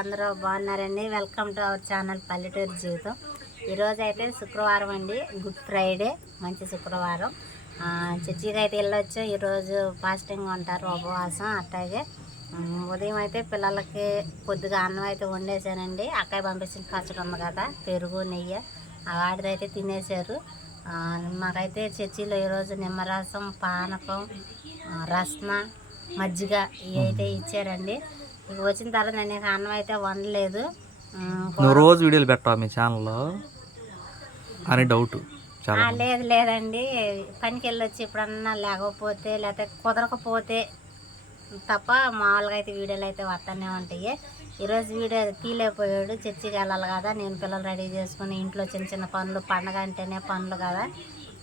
అందరూ బాగున్నారండి. Welcome to our channel పల్లెటూరు జీవితం. ఈరోజు అయితే శుక్రవారం అండి. గుడ్ ఫ్రైడే మంచి శుక్రవారం. చర్చికి అయితే వెళ్ళొచ్చు. ఈరోజు ఫాస్టింగ్ ఉంటారు ఉపవాసం అట్లాగే. ఉదయం అయితే పిల్లలకి కొద్దిగా అన్నం అయితే వండేసానండి అక్కయ్య పంపించిన పచ్చడి ఉంది కదా పెరుగు నెయ్యి ఆ వాటిదైతే తినేశారు. మాకైతే చర్చిలో ఈరోజు నిమ్మరసం పానకం రస్న మజ్జిగ ఇవి అయితే ఇచ్చారండి. ఇక వచ్చిన తర్వాత నేను ఇక అన్నం అయితే వండలేదు. నువ్వు రోజు వీడియోలు పెట్టావా మీ ఛానల్లో? అని డౌట్ లేదు లేదండి. పనికి వెళ్ళొచ్చి ఎప్పుడన్నా లేకపోతే లేకపోతే కుదరకపోతే తప్ప మామూలుగా అయితే వీడియోలు అయితే వస్తూనే ఉంటాయి. ఈరోజు వీడియో తీలేకపోయాడు చర్చికి వెళ్ళాలి కదా. నేను పిల్లలు రెడీ చేసుకుని ఇంట్లో చిన్న చిన్న పనులు పండగ అంటేనే పనులు కదా.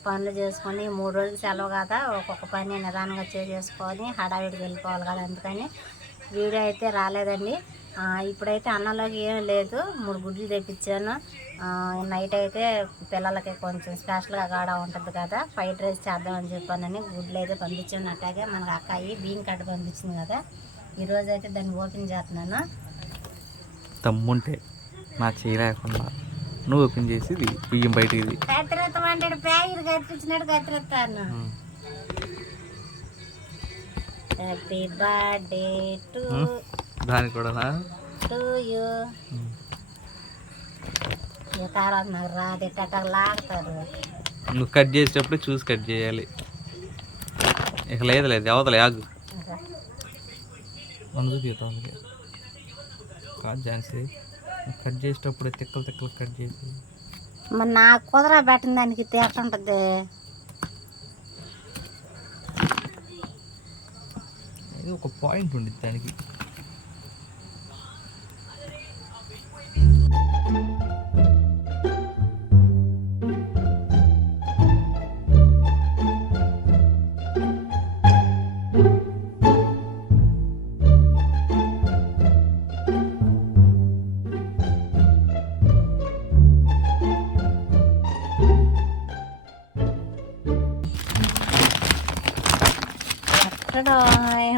పనులు చేసుకొని మూడు రోజులు సెలవు కదా. ఒక్కొక్క పని నిదానంగా చేసుకొని హడావిడికి వెళ్ళిపోవాలి కదా. అందుకని వీడియో అయితే రాలేదండి. ఇప్పుడైతే అన్నంలోకి ఏం లేదు. మూడు గుడ్లు తెప్పించాను. నైట్ అయితే పిల్లలకి కొంచెం స్పెషల్గా కాడ ఉంటుంది కదా ఫ్రైడ్ రైస్ చేద్దామని చెప్పానని గుడ్లు అయితే పంపించాను. అట్లాగే మనకు అక్కాయి బియ్యం కట్ట పంపించింది కదా ఈరోజు అయితే దాన్ని ఓపెన్ చేస్తున్నాను. తమ్ముంటే నా చేయలేకుండా నువ్వు ఓపెన్ చేసి బియ్యం బయట ఇది కత్తిరెత్తమంటే ప్యాకెట్ కత్తిరించినట్టు కత్తిరెత్తాను. హ్యాపీ బర్త్డే టు దానికి కూడా టు యూ ఈ తర్వాత నాకు రాదు ఎట్ట లాగుతారు. నువ్వు కట్ చేసేటప్పుడు చూసి కట్ చేయాలి. ఇక లేదు లేదు అవతల ఇంకా. అందుకు తీద్దాం అందుకే. కాదు ఝాన్సీ కట్ చేసేటప్పుడు తిక్కలు తిక్కలు కట్ చేసి మరి నాకు కుదర పెట్టిన దానికి తేట ఉంటుంది. ఇది ఒక పాయింట్ ఉండిద్ది దానికి.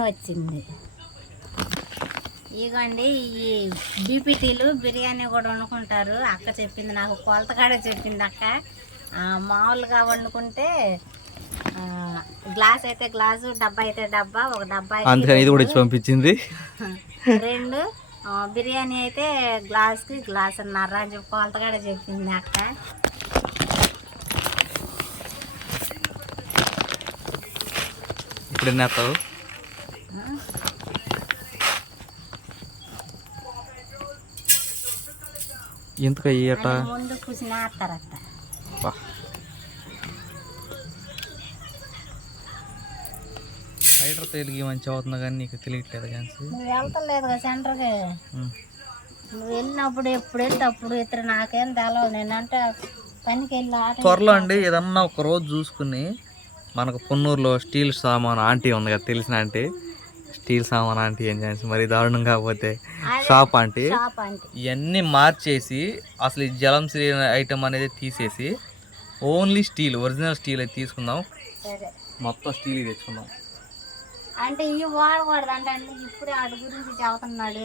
వచ్చింది. ఇగోండి ఈ బీపీటీలు బిర్యానీ కూడా వండుకుంటారు. అక్క చెప్పింది నాకు కొలత కాడ చెప్పింది అక్క. మామూలుగా వండుకుంటే గ్లాస్ అయితే గ్లాసు డబ్బా అయితే డబ్బా ఒక డబ్బా అయితే అందుకని ఇది కూడా ఇచ్చి పంపించింది. రెండు బిర్యానీ అయితే గ్లాస్కి గ్లాస్ అన్నర అని చెప్పి కొలత కాడ చెప్పింది అక్క. ఇప్పుడు ఎన్ని ఎందుకు అయ్యట అని ముందు కూర్చుని వేస్తారట లైటర్ తెలుగు మంచి అవుతుందా కానీ నీకు తెలియట్లేదు ఝాన్సీ నువ్వు వెళ్తలేదు కదా సెంటర్కి. నువ్వు వెళ్ళినప్పుడు ఎప్పుడు వెళ్తే అప్పుడు ఇతరు నాకేం తెలవదు నేనంటే పనికి వెళ్ళి ఆట త్వరలో అండి ఏదన్నా ఒక రోజు చూసుకుని మనకు పొన్నూరులో స్టీల్ సామాన్ ఆంటీ ఉంది కదా తెలిసిన ఆంటీ స్టీల్ సామాన్ ఆంటీ ఏం చేసి మరి దారుణం కాకపోతే. Shop aunty. ఇవన్నీ మార్చేసి అసలు ఈ జలం ఐటమ్ అనేది తీసేసి ఓన్లీ స్టీల్ ఒరిజినల్ స్టీల్ అయితే తీసుకుందాం. మొత్తం స్టీల్ తెచ్చుకుందాం. అంటే ఇవి వాడకూడదు అంటే అంటే ఇప్పుడే వాటి గురించి చదువుతున్నాడు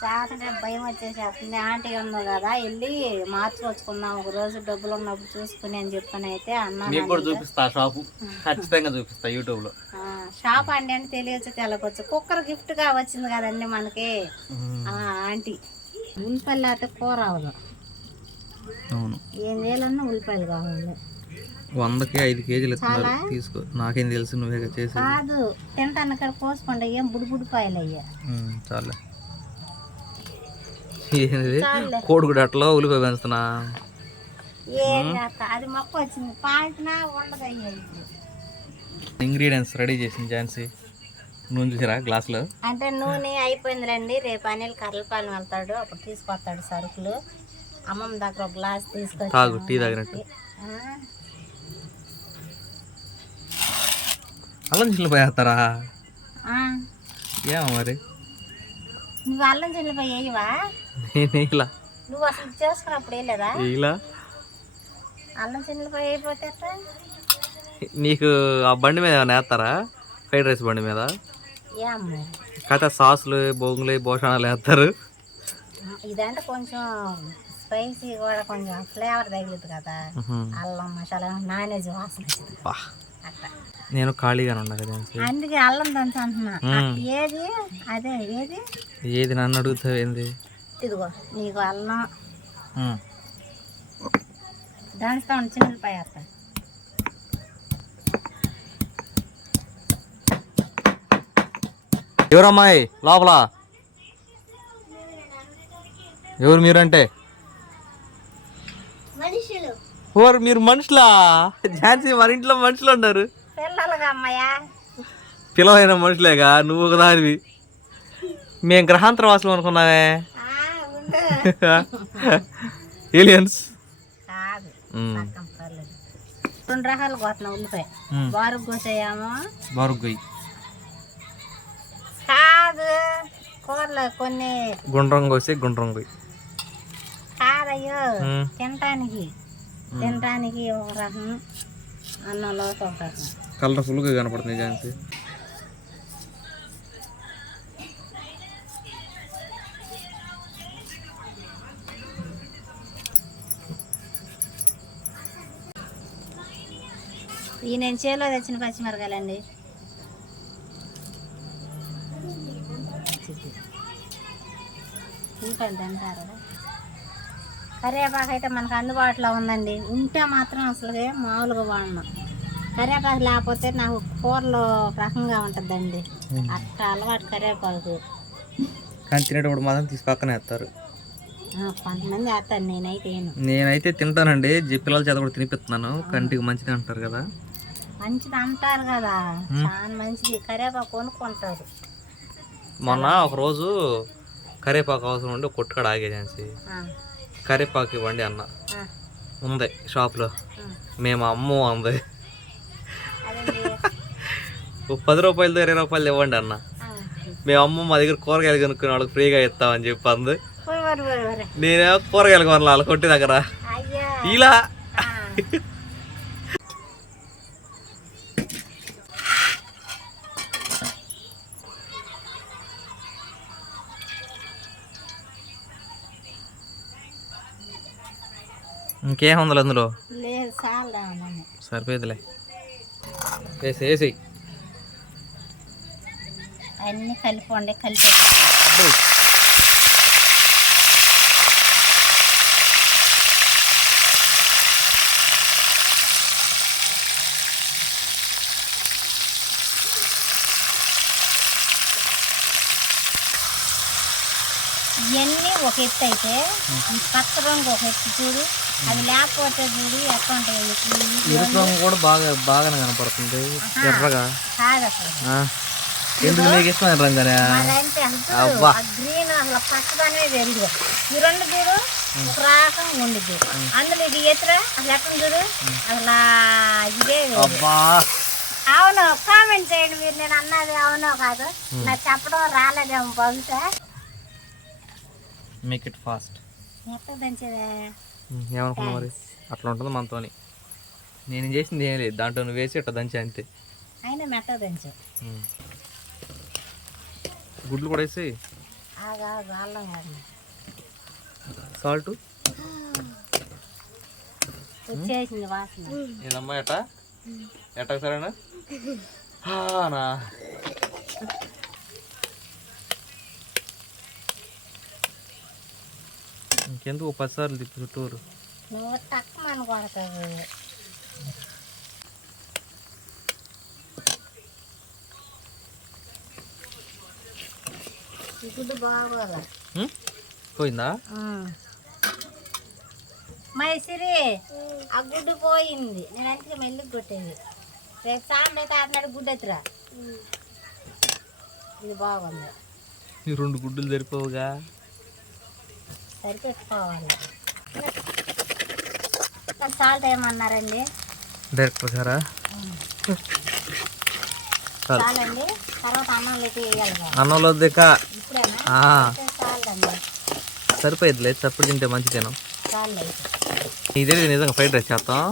చదువుతుంటే భయం వచ్చేసేస్తుంది ఆంటీ ఉంది కదా వెళ్ళి మార్చుకొచ్చుకుందాం ఒక రోజు డబ్బులు ఉన్నప్పుడు చూసుకుని అని చెప్పని అయితే మీకు కూడా చూపిస్తా షాపు. ఖచ్చితంగా చూపిస్తా యూట్యూబ్లో. ఆ, షాప్ అండి అని తెలియచ్చు తెలకొచ్చు కుక్కర్ గిఫ్ట్గా వచ్చింది కదండి మనకి. ఆ ఆంటీ. ఉల్లిపాయలు అయితే కూర అవదు ఏం చేయాలన్నా ఉల్లిపాయలు కావాలి. వందకి ఐదు కేజీలు ఇస్తున్నారు తీసుకో. నాకేం తెలుసు నువ్వే కదా చేసేది. కాదు. తింటాను ఇక్కడ కోసుకోండి ఏం బుడి బుడిపాయలు అయ్యా చాలే. ఏంది? కోడిగుడు అట్లా ఉల్లిపాయ పెంచుతున్నా. అది మొక్క వచ్చింది. ఉండదు. ఇంగ్రీడియంట్స్ రెడీ చేసింది ఝాన్సీ. నూనె చూసారా గ్లాసులో? అంటే నూనె అయిపోయిందిలేండి. రేపు అనిల్ కర్రలపాలెం వెళ్తాడు. అప్పుడు తీసుకొస్తాడు సరుకులు. అమ్మమ్మ దగ్గర ఒక గ్లాస్ తీసుకొచ్చి తాగు టీ తాగినట్టు. అల్లం చిల్లు పోయేస్తారా ఏమో మరి? నువ్వు అల్లం చిల్లిపోయి వేయవా? నేను ఇలా. నువ్వు అసలు చేసుకున్నప్పుడు వేయలేదా? ఇలా. అల్లం చిల్లిపోయి ఎట్లా? నీకు ఆ బండి మీద ఏమైనా వేస్తారా? ఫ్రైడ్ రైస్ బండి మీద? ఏం కాకపోతే సాసులు బొంగులు భోషణాలు వేస్తారు. ఇదంటే కొంచెం స్పైసీ కూడా కొంచెం ఫ్లేవర్ తగిలింది కదా. అల్లం మసాలా నానేజ్ వాసన వచ్చింది. బా. అట్లా. నేను ఖాళీగానే ఉన్నా కదా. అందుకే అల్లం దంచు అంటున్నా. ఏది? అదే ఏది? ఏది నన్ను అడుగుతావు ఏంది? ఇదిగో నీకు అల్లం. ఉమ్. దంచుతా ఉండి చిన్నపాయ వేస్తా. ఎవరమ్మాయి? లోపల. ఎవరు మీరంటే? మనుషులు. ఎవరు? మీరు మనుషులా? ఝాన్సీ మన ఇంట్లో మనుషులు ఉన్నారు. పిలవైన మనుషులేగా? నువ్వు ఒక దానివి మేము గ్రహాంతర వాసులు అనుకున్నావే ఉండు ఏలియన్స్ రెండు రకాలు కోతున్నాం ఉల్లిపాయ. మ్మ్. బారు కోసేయాము. కాదు కూరలో కొన్ని. గుండ్రం కోసి గుండ్రం కొయ్యి కాదయ్యో. తినటానికి. తినటానికి ఒక రకం అన్నంలో ఒక రకం. కలర్ఫుల్గా కనపడుతుంది ఝాన్సీ ఈ నేను చేలో తెచ్చిన పచ్చిమిరకాయలండి. ఉల్లిపాయలు తింటారు కరివేపాకు అయితే మనకు అందుబాటులో ఉందండి. ఉంటే మాత్రం అసలు మామూలుగా వాడను. కరివేపాకు లేకపోతే నాకు కూరలో ఒక రకంగా ఉంటుందండి. అట్లా అలవాటు కరివేపాకు కానీ తినేటప్పుడు మాత్రం తీసి పక్కన వేస్తారు. కొంతమంది వేస్తాను నేనైతే నేనైతే తింటానండి. జి పిల్లల చేత కూడా తినిపిస్తున్నాను. కంటికి మంచిది అంటారు కదా. మంచిది అంటారు కదా. చాలా మంచిది. కరివేపాకు కొనుక్కుంటారు. మొన్న ఒక రోజు కరివేపాకు అవసరం ఉండి కొట్టుకాడ ఆగే ఝాన్సీ ఆ, కరివేపాకు ఇవ్వండి అన్న. ఉంది షాప్లో. మేము అమ్ము అంది. పది రూపాయలతో ఇరవై రూపాయలు ఇవ్వండి అన్న. మేము అమ్మ మా దగ్గర కూరగాయలు కొనుక్కుని వాళ్ళకి ఫ్రీగా ఇస్తామని చెప్పి అంది. నేనే కూరగాయలు కొనాలి వాళ్ళ కొట్టి దగ్గర. ఇలా. ఇంకేం అందులో? సరిపోయేదిలే వేసి వేసి. అన్నీ కలిపండి కలిపి ఇవన్నీ ఒక ఎత్తు అయితే పచ్చ రంగు ఒక ఎత్తు చూడు అది లేకపోతే చూడు ఎట్లా ఉంటాయి కూడా బాగా బాగానే కనపడుతుంది. ఎర్రగా. కాదు అసలు. ఎందుకు నీకు రంగనే ఆ గ్రీన్ అసలు పచ్చదనే తెలియదు ఈ రెండు చూడు ఒక రకం ఉండిద్ది అందులో ఇది ఎత్తురా అసలు ఎక్కడ చూడు అసలు ఇదే. అబ్బా. అవును కామెంట్ చేయండి మీరు నేను అన్నది అవునో కాదు. నాకు చెప్పడం రాలేదేమో బహుశా. మేక్ ఇట్ ఫాస్ట్ ఎక్కడ దంచేదే? మరి? అట్లా ఉంటుంది మనతోని. నేను చేసింది ఏం లేదు. దాంట్లో నువ్వు వేసి ఇట్లా దంచి అంతే. అయినా మెట్ట దంచు. గుడ్లు కూడా వేసి సాల్ట్. వచ్చేసింది వాసన. నేనమ్మా ఎట ఎట్ట సరేనా? నా ఇంకెందుకు పది సార్లు తిప్పి చుట్టూరు? నువ్వు తక్కువ అని గుడ్డు బాగోదు? పోయిందా? మైసిరి ఆ గుడ్డు పోయింది. నేను అందుకే మెల్లి కొట్టేది. రేపు సాయంత్రం అయితే ఆడినాడు గుడ్డు ఎత్తురా. ఇది బాగుంది. ఈ రెండు గుడ్డులు సరిపోవుగా? సరిపెట్టుకోవాలి. సాల్ట్ ఏమన్నారండి? డైరెక్టర్ గారా చాలండి. తర్వాత వేయాలి. అన్నంలో దిక్క సరిపోయేదిలే చప్పుడు తింటే మంచి తినం నీకు తెలియదు నిజంగా ఫ్రైడ్ రైస్ చేస్తాం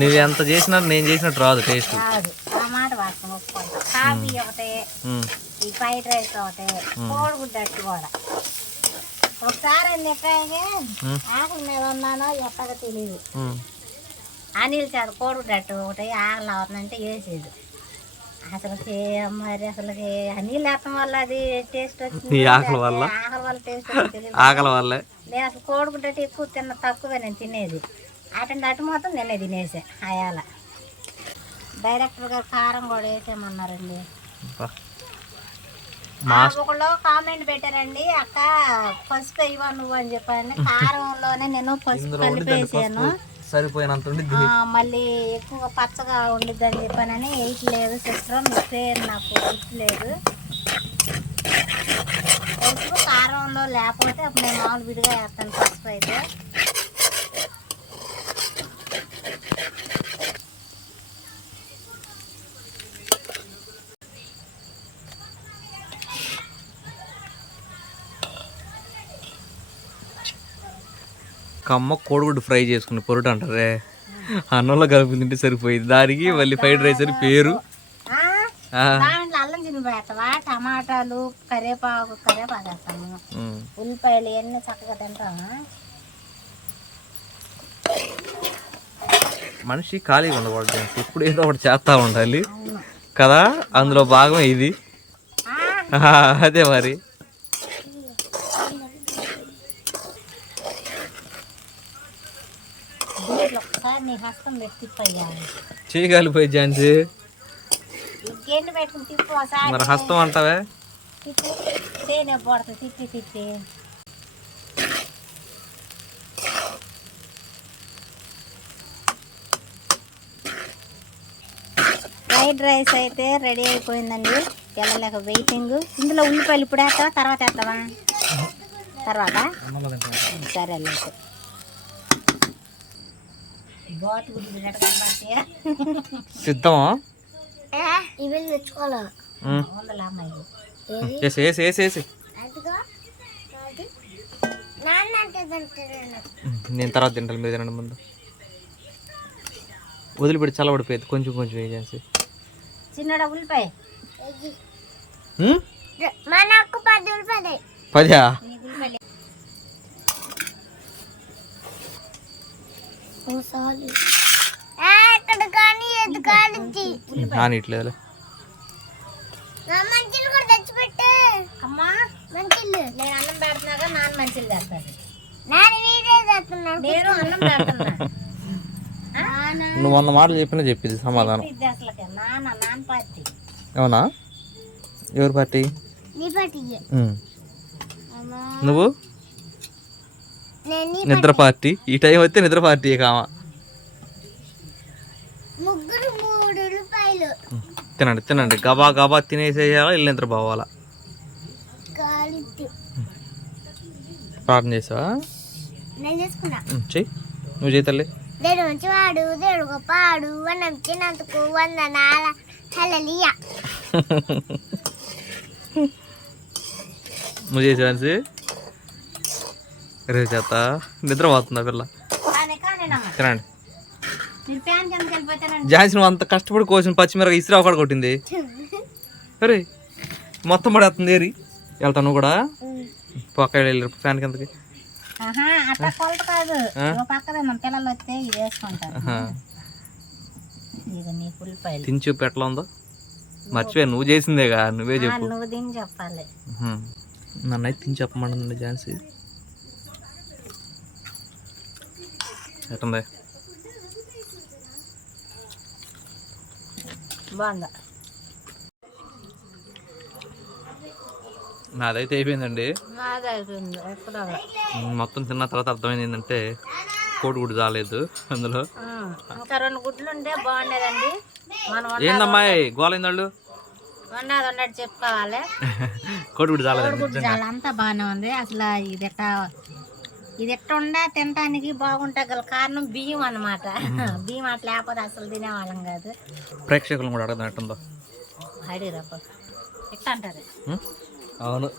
నువ్వు ఎంత చేసినా నేను చేసినట్టు రాదు టేస్ట్. ఒకటే ఈ ఫ్రైడ్ రైస్ ఒకటి కోడిగుడ్డు అట్టు కూడా. ఒకసారి. ఆకుల మీద ఉన్నానో ఎట్టగా తెలియదు. అనిల్ చేత కోడిగుడ్డు అట్టు ఒకటి ఆకలి అవుతుందంటే వేసేది. అసలుకి మరి అసలుకి అనిల్ వేస్తాం వల్ల అది టేస్ట్ వచ్చింది. ఆకలి వల్ల? ఆకలి వల్ల టేస్ట్ వచ్చింది ఆకలి వల్లే? నేను అసలు కోడిగుడ్డు అట్టు ఎక్కువ తిన్న తక్కువ నేను తినేది. అటండి అటు మొత్తం నేనే తినేసా అయాల డైరెక్టర్ గారు కారం కూడా వేసేయమన్నారండి. ఒకళ్ళు కామెంట్ పెట్టారండి అక్క పసుపు వేయవా నువ్వు? అని చెప్పాను కారంలోనే నేను పసుపు కలిపేసాను. సరిపోయినంత ఉండి మళ్ళీ ఎక్కువ పచ్చగా ఉండిద్ది అని చెప్పానని వేయట్లేదు సిస్టర్. మీ పేరు నాకు గుర్తులేదు కారం ఉందో లేకపోతే అప్పుడు నేను మామూలు విడిగా వేస్తాను పసుపు అయితే. కమ్మ కోడిగుడ్డు ఫ్రై చేసుకుని పొరుటు అంటారే. అన్నంలో కలిపి తింటే సరిపోయింది. దానికి మళ్ళీ ఫ్రైడ్ రైస్ అని పేరు. దాంట్లో అల్లం టమాటాలు కరివేపాకు కరివేపాకు వేస్తాము ఉమ్. ఉల్లిపాయలు ఇవన్నీ చక్కగా తింటాము? మనిషి ఖాళీగా ఉండకూడదు ఎప్పుడు ఏదో ఒకటి చేస్తూ ఉండాలి. కదా? అందులో భాగం ఇది. అదే మరి. ఒకసారి నీ హస్తం పెట్టి తిప్పయ్యాలి చేయగలిపోయి ఝాన్సీ ఇంకేంటి పెట్టుకుని తిప్పు ఒకసారి మరి హస్తం అంటావే? తిప్పు. తేనె పడుతుంది తిప్పి తిప్పి. ఫ్రైడ్ రైస్ అయితే రెడీ అయిపోయిందండి. వెళ్ళలేక వెయిటింగ్. ఇందులో ఉల్లిపాయలు ఇప్పుడు వేస్తావా? తర్వాత వేస్తావా? తర్వాత? సరే సిద్ధమా? ఇవి తెచ్చుకోవాలా? వేసి వేసి వేసి వేసి నేను తర్వాత తింటాను మీరు తినండి ముందు. వదిలిపెట్టి చల్లబడిపోయింది కొంచెం కొంచెం వేసి చిన్నడ ఉల్లిపాయ పదా ఇక్కడ కానీ ఎదు కాలించి నానిట్లేదులే మంచిలు కూడా తెచ్చిపెట్టు. అమ్మా మంచిలు. నేను అన్నం పెడుతున్నాగా నాన్న మంచిలు తెస్తాడు నాన్న వీడే తెస్తున్నా నేను అన్నం పెడుతున్నా. నువ్వు వంద మాటలు చెప్పినా చెప్పింది సమాధానం. అవునా ఎవరి పార్టీ? నీ పార్టీ ఉమ్. అమ్మా. నువ్వు? నిద్ర పార్టీ. ఈ టైం అయితే నిద్ర పార్టీ కామా. రూపాయలు తినండి తినండి. గబా గబా తినేసేయాలా ఇల్లు నిద్ర పోవాలా? ప్రార్థన చేసావా? చెయ్యి. నువ్వు చేయి తల్లి. దేవుడు మంచివాడు దేవుడు గొప్పవాడు వన్నం చిన్నందుకు వందనాల హల్లెలూయ. నువ్వు చేసేవాన్సి రేపు చేత నిద్ర పోతుందా పిల్ల తినండి. మీరు ఫ్యాన్ కిందకి వెళ్ళిపోతానండి జాన్సీ నువ్వు అంత కష్టపడి కోసిన పచ్చిమిరక ఇసిరి ఒకటి కొట్టింది. అరే మొత్తం పడేస్తుంది ఏరి. వెళ్తాను నువ్వు కూడా. పక్క వెళ్ళి ఫ్యాన్ కిందకి. తిని చూపు ఎట్లా ఉందో. మర్చిపోయా నువ్వు చేసిందేగా నువ్వే చెప్పు. నన్నైతే తిని చెప్పమంటుంది ఝాన్సీ ఎట్టుంది? బాగుందా? నాదైతే అయిపోయిందండి. మొత్తం తిన్న తర్వాత అర్థమైంది ఏంటంటే కోడిగుడ్డు రాలేదు అందులో. ఇంకా రెండు గుడ్లు ఉంటే బాగుండేదండి. మనం ఏందమ్మాయి గోలైందాళ్ళు? చెప్పుకోవాలి. కోడిగుడ్డు రాలేదండి గుడ్డు చాలా అంతా బాగానే ఉంది. అసలు ఇది ఎట్ట ఇది ఎట్ట ఉండా తినడానికి బాగుంటా గల కారణం బియ్యం అన్నమాట. బియ్యం అట్లా లేకపోతే అసలు తినేవాళ్ళం కాదు. ప్రేక్షకులను కూడా అడగదాం ఎట్టుందో అడిగిరప్ప ఎట్ట అంటారు? అవును.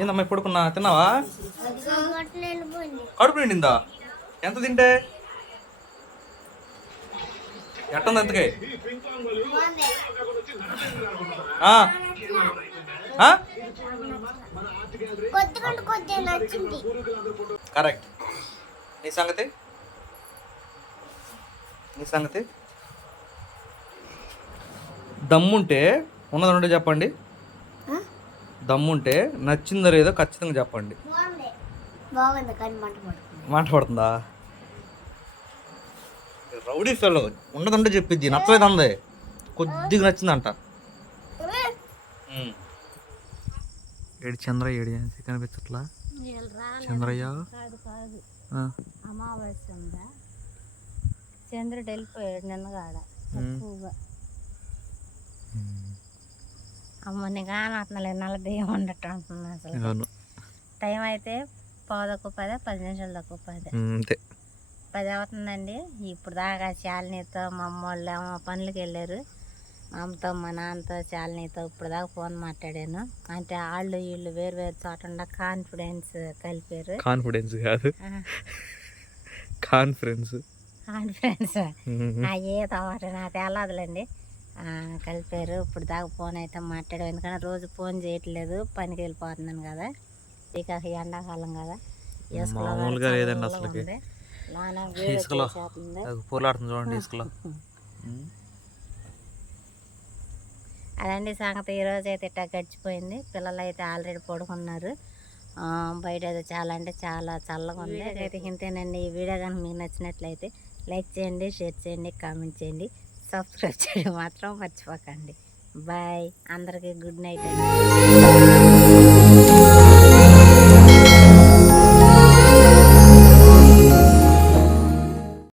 ఏందమ్మా ఇప్పుడుకున్నా తిన్నావా? కడుపు నిండిందా? ఎంత తింటే? ఎట్టుంది ఎంతకే కరెక్ట్ నీ సంగతి? నీ సంగతి? దమ్ముంటే ఉన్నది ఉంటే చెప్పండి. దమ్ముంటే నచ్చిందో లేదో ఖచ్చితంగా చెప్పండి. బాగుంది. బాగుంది కానీ మంట పడుతుంది. Rowdy fellow. ఉన్నదంటే చెప్పిద్ది. నచ్చలేదు అంది కొద్దిగా నచ్చిందంట. ఏడు చంద్రయ్య ఏడు కనిపించట్లా చంద్రయ్య. అమావాస్య ఉందా? చంద్రుడు వెళ్ళిపోయాడు నిన్నగాడ. ఎక్కువగా అమ్మ నీ కానట్లే దెయ్యం ఉండటం అంటున్నా అసలు. టైం అయితే పావుదక్కువ పదే పది నిమిషాలు తక్కువ పదే. అంతే. పది అవుతుందండి. ఇప్పుడు దాకా శాలినితో మా అమ్మ వాళ్ళు ఏమో పనులకి వెళ్ళారు. అమ్మతో మా నాన్నతో శాలినితో ఇప్పుడు దాకా ఫోన్ మాట్లాడాను. అంటే వాళ్ళు వీళ్ళు వేరు వేరు చోట కాన్ఫిడెన్స్ కలిపారు. కాన్ఫిడెన్స్ కాదు. కాన్ఫరెన్స్ కాన్ఫిడెన్స్ ఏ తోట నాకు తెలదులేండి కలిపారు. ఇప్పుడు దాకా ఫోన్ అయితే మాట్లాడాను ఎందుకంటే రోజు ఫోన్ చేయట్లేదు. పనికి వెళ్ళిపోతున్నాను కదా. ఇక ఎండాకాలం కదా. మామూలుగా లేదండి ఇసుకలో వచ్చేసేస్తుంది. పూలాడుతుంది చూడండి ఇసుకలో అదండి సంగతి ఈరోజు అయితే ఇట్టా గడిచిపోయింది. పిల్లలు అయితే ఆల్రెడీ పడుకున్నారు. బయట అయితే చాలా అంటే చాలా చల్లగా ఉంది. అయితే ఇంతేనండి. ఈ వీడియో కనుక మీకు నచ్చినట్లయితే లైక్ చేయండి షేర్ చేయండి కామెంట్ చేయండి. సబ్స్క్రైబ్ చేయడం మాత్రం మర్చిపోకండి. బాయ్. అందరికీ గుడ్ నైట్ అండి.